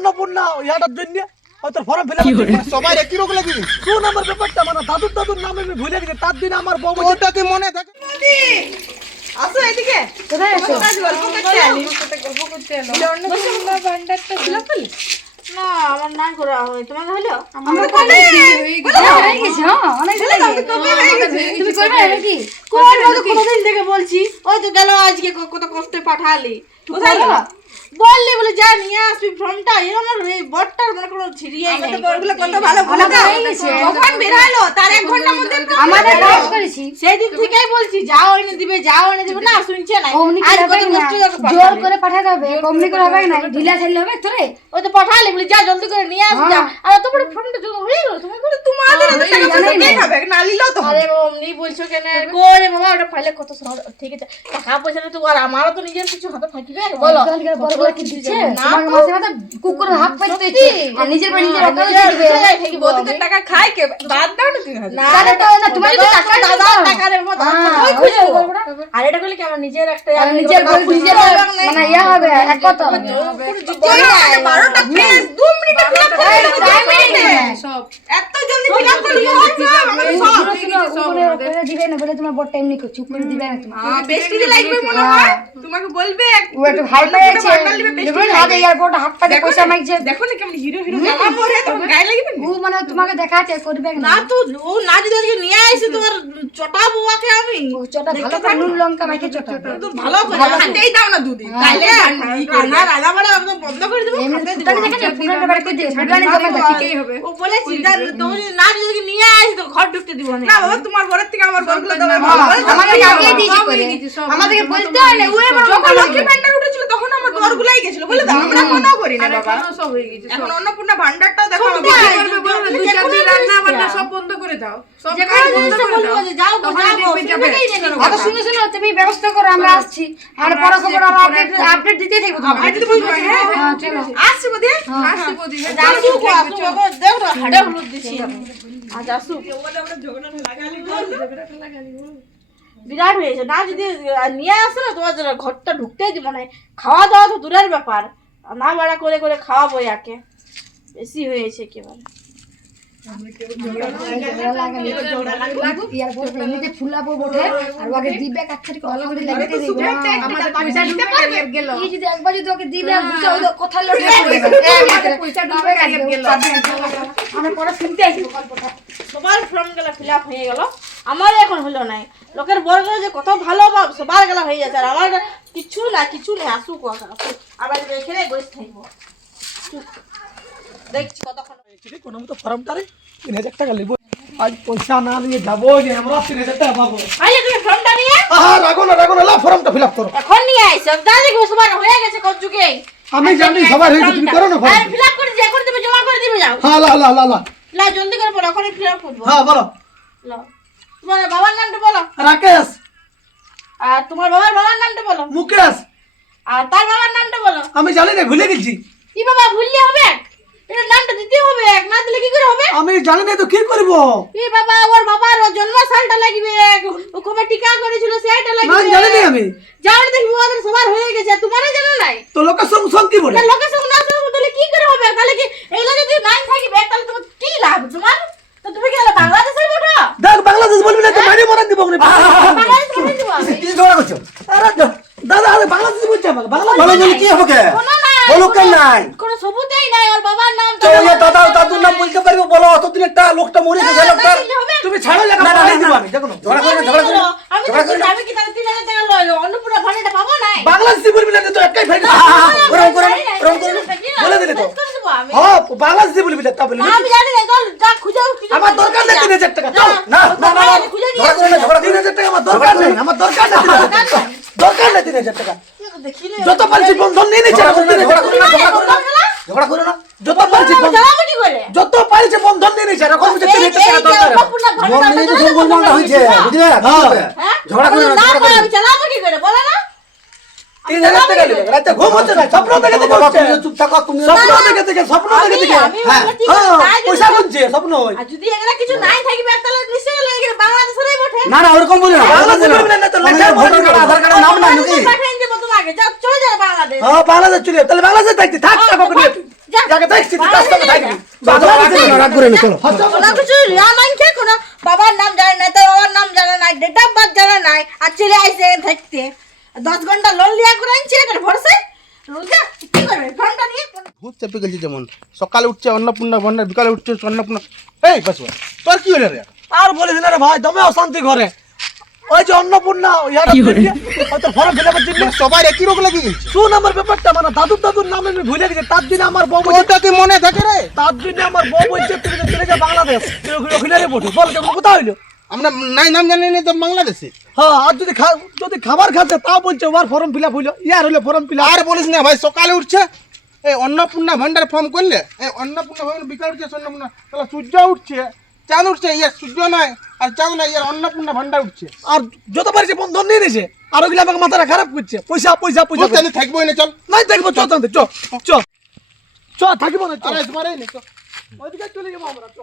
অন্নপূর্ণা ইয়াটার জন্য তোর form fill up সবাই একই রোগ লাগি শুন আমার ব্যাপারটা মানে দাদুর নাম আমি ভুলে গেছি তার দিন আমার বউ ওটা কি মনে থাকে আসো এদিকে কোথায় আছো? গল্প করতে আলি অন্নপূর্ণা ভান্ডারটা ছিল বলে না আমার না করা হয় তোমাকে হলো আমরা করে হয়ে গেছে হ্যাঁ অনেক দিন আগে তুমি করবে নাকি করবো তো কতদিন থেকে বলছি ওই তো গেল আজকে কত কষ্টে পাঠালি কোথায় গেল বললি বলে যা নিয়ে আসবি ফর্মটা এই আমার এই বটটার মনে কোনো ছিড়িয়েই নাই বড়গুলো কত ভালো ভালো হয়ে গেছে যখন বেরালো তার 1 ঘন্টার মধ্যে আমাদের কাজ করেছি সেই দিন থেকেই বলছি যাও এনে দিবে না শুনছে না অমনি আজ করে কত কষ্ট করে জোর করে পাঠাতে হবে কমনি করে হবে না ঢিলা ছেলে হবে তোরে ওই তো পাঠালি বলে যা জলদি করে নিয়ে আস যা আর তো বড় ফর্মটা জমা হয়ে গেল তুমি বলে তোমাদের এত টাকা পয়সা কে খাবে না নিলো তো আরে অমনি বলছো কেন করে বাবা ওটা ফাইলে কত সহজ ঠিক আছে টাকা পয়সা তো আর আমারও তো নিজের কিছু হাতে থাকবে বলো বড়গুলো কি দিচ্ছে তোমার মাসে মাসে কুকুরের হাত পাইতে হচ্ছে আর নিজের বাড়ি নিজের অকালে দিবে বউদের টাকা খায় কে বাদ দাও না তুমি না আরে তো না তোমার যদি টাকা দাদা টাকার মত ওই খুশি আর এটা করলে কি আমার নিজের একটা নিজের বই নিজের মানে ইয়া হবে এক কথা 12টা পেজ 2 মিনিটে ফিল আপ করে সব এত জলদি ফিল আপ করে করে দিবে না বলে তোমার বড় টাইম নিকো চুপ করে দিবে না তুমি বেশি দিন লাগবে মনে হয় তোমাকে বলবে ও একটু হাই পেয়েছে দেখুন আগে এয়ারপোর্ট হাত পা দিয়ে পয়সা মাইছে দেখো না কেমন হিরো হিরো জামা পরে তোমার গায়ে লাগবে ও মানে তোমাকে দেখাচ্ছে করবে না না তো ও না যদি আজকে নিয়ে আইছে তোমার চটা বুয়াকে আমি ও চটা ভালো করে নুন লঙ্কা মাইকে চটা তো ভালো করে হাতেই দাও না দুদিন তাইলে রান্না রান্না বাড়া একদম বন্ধ করে দেবো এমনি ফুটানি দেখে না ফুটানি বাড়ি করে দিও ফুটানি দোকান ঠিকই হবে ও বলেছি তুমি না যদি নিয়ে আইছে তো ঘর ঢুকতে দিব না বাবা তোমার ঘরের থেকে আমার ঘরগুলো দাও আমাকে লাগিয়ে দিয়েছি করে আমাদেরকে বলতে হয় না ও এবার যখন লক্ষ্মী ভান্ডার উঠেছিল তখন আমার ঘরগুলাই গেছিল বলে দাও আমরা মনে করি না বাবা সব হয়ে গেছে এখন অন্নপূর্ণা ভান্ডারটাও দেখো কি করবে বলো দুই চার দিন রান্না বান্না সব বন্ধ করে দাও সব কাজ বন্ধ করে দাও যাও তখন দেখবে যাবে আচ্ছা শুনো শুনো তুমি ব্যবস্থা করো আমরা আসছি আর পরে খবর আমরা আপডেট দিতেই থাকবো তোমাকে আপনি বলবো হ্যাঁ চলো আসছি বদি আসছি বদি আসু আসু দেখো হাড়ে হলুদ দিছি আজ আসু আমরা ঝগড়া লাগালি বিরাট হয়েছে না যদি নিয়ে আসে না তোমার ঘরটা ঢুকতেই দিব না খাওয়া দাওয়া তো দূরের ব্যাপার না বাড়া করে করে খাওয়াবো ইয়াকে বেশি হয়েছে একেবারে ফুলাবো বটে আর ওকে দিবে কাছে ভালো করে লাগিয়ে দিবে আমাদের পয়সা দিতে পারবে গেল এই যদি একবার যদি ওকে দিলে বুঝা ওই কথা লড়ে পয়সা দিবে গেল আমরা পরে শুনতে আইছি গল্পটা সবার ফর্ম গুলা ফিল আপ হয়ে গেল আমার এখন হলো নাই লোকের বর্গ যে কত ভালো বা সবার গেলা হয়ে যাচ্ছে আর আমার কিছু না আসু কথা আসু আবার এখানে বসে থাকবো দেখছি কতক্ষণ কোনো মতো ফর্মটারে 3000 টাকা লিখবো আজ পয়সা না নিয়ে যাবো যে আমরা 3000 টাকা পাবো আইলে তুমি ফর্মটা নিয়ে রাখো না লা ফর্মটা ফিল আপ করো এখন নিয়ে আইছো দাদি গো সবার হয়ে গেছে কত যুগে আমি জানি সবার হয়েছে তুমি করো না ফর্ম আর ফিল আপ করে যে করে দিবে জমা করে দিবে যাও হ্যাঁ লা লা জলদি করে পড়ো এখন ফিল আপ করব হ্যাঁ বলো লা তোমার বাবার নামটা বলো রাকেশ আর তোমার বাবার নামটা বলো মুকেশ আর তার বাবার নামটা বলো আমি জানি না ভুলে গেছি কি বাবা ভুললে হবে এটা নামটা দিতে হবে না দিলে কি করে হবে আমি জানি না তো কি করব এ বাবা ওর বাবার জন্ম সালটা লাগবে ও কবে টিকা করেছিল সেটা না লাগবে জানি না আমি যাও দেখি ওদের সবার হয়ে গেছে তোমারই জানো নাই তো লোকের সঙ্গ কি বলে তা লোকের সঙ্গে না সঙ্গে তাহলে কি করে হবে তাহলে কি এইলা যদি নাই থাকবে তাহলে তোমার কি লাভ তোমার তো তুমি কি হলো বাংলাদেশের মোটা দেখ বাংলাদেশ বলবি না তো মারি মারা দিব না বাংলাদেশ করে দিব আমি কি ঝগড়া করছো আরে দাদা আরে বাংলাদেশ বলছে আমাকে বাংলা ভালো বলে কি হবে কে শোনো না বলো কেন নাই কোনো সবুতই নাই ওর বাবার নাম তো ওই দাদা দাদুর নাম বলতে পারবে বলো অতদিন একটা লোকটা মরে গেছে লোকটা তুমি ছাড়ো লাগা না, না, বলে না, দিব না। আমি দেখো না ঝগড়া করে ঝগড়া করে আমি ঝগড়া করে আমি কি তাহলে 3000 টাকা লইলো অন্নপূর্ণা ভাড়াটা পাবো না বাংলাদেশ বলবি না তো একটাই ফাইল ওরকম করে বলে দিলে তো করে দেবো আমি হ্যাঁ বাংলাদেশ বলবি না তা বলবি আমি জানি না চল যা খুঁজে আমার দরকার নেই 3000 টাকা চল না না না খুঁজে নিয়ে ঝগড়া করে না ঝগড়া করে 3000 টাকা আমার দরকার নেই আমার দরকার নেই 3000 টাকা দরকার নেই 3000 টাকা দেখি যত পারছি বন্ধন নিয়ে নিচ্ছে ঝগড়া করে না ঝগড়া করে না যত পারছি জানাবো কি করে যত পারছি বন্ধন নিয়ে নিচ্ছে এখন বুঝতে 3000 টাকা দরকার মন নিয়ে তো সব গোলমালটা হইছে বুঝলে ঝগড়া করে না ঝগড়া করে না আমি চালাবো কি করে বলো না 3000 টাকা নেবে রাতে ঘুম হচ্ছে না স্বপ্ন দেখে দেখে বাবা হচ্ছে তুমি চুপ থাকো তুমি স্বপ্ন দেখে দেখে স্বপ্ন দেখে দেখে হ্যাঁ, পয়সা গুনছে স্বপ্ন হয় আর যদি এগুলা কিছু নাই থাকবে তাহলে নিশ্চয়ই লেগে বাংলাদেশেরই বটে না না ওরকম বলি না বাংলাদেশ বলবি না তো লাইসেন্স ভোটার কার্ড আধার কার্ডের নাম নাই নাকি পাঠিয়ে দেবো তোমাকে যাও চলে যাও বাংলাদেশ হ্যাঁ বাংলাদেশ চলে তাহলে বাংলাদেশ থাকতে থাক থাক ওখানে যা যা আগে দেখছি কাজটা কোথায় দিবি রাগ করে নি চলো ওলা কিছু রিয়া নাই কে কোনো বাবার নাম জানে না তো বাবার নাম জানে না ডেট অফ বার্থ জানে না আর চলে আইছে থাকতে 10 ঘন্টা লোন লিয়া করে আনছে এখানে ভরসে রোজা কি করবে ফোনটা নিয়ে ভূত চেপে গেছি যেমন সকালে উঠছে অন্নপূর্ণা ভান্ডার বিকালে উঠছে অন্নপূর্ণা এই বাসু তোর কি হলো রে আর বলিস না রে ভাই দমে অশান্তি ঘরে ওই যে অন্নপূর্ণা ইয়াটা হয়তো ফর্ম ফিল আপের জন্য সবাই একই রোগ লাগিয়ে গেছে শুন আমার ব্যাপারটা মানে দাদুর নাম আমি ভুলে গেছি তার দিনে আমার বউ ওটা কি মনে থাকে রে তার দিনে আমার বউ বলছে তুমি তো চলে যা বাংলাদেশ ওখানে রিপোর্ট বল কেমন কোথায় হইলো আমরা নাই নাম জানি না তো বাংলাদেশে হ্যাঁ আর যদি খাবার খাচ্ছে তাও বলছে ওর ফর্ম ফিল আপ হইলো ইয়ার হইলো ফর্ম ফিল আপ আর বলিস না ভাই সকালে উঠছে এই অন্নপূর্ণা ভান্ডার ফর্ম করলে এই অন্নপূর্ণা ভান্ডার বিকাল উঠছে অন্নপূর্ণা তাহলে সূর্য উঠছে চাঁদ উঠছে ইয়ার সূর্য নাই আর চাঁদ নাই ইয়ার অন্নপূর্ণা ভান্ডার উঠছে আর যত পারছে বন্ধন নিয়ে নিছে আর ওগুলো আমাকে মাথাটা খারাপ করছে পয়সা পয়সা পয়সা বুঝতে থাকবোই না চল নাই দেখবো চ চ চ চ থাকিব না চ আরে তোমার এই নে, চল। ওইদিকে চলে যাবো আমরা চ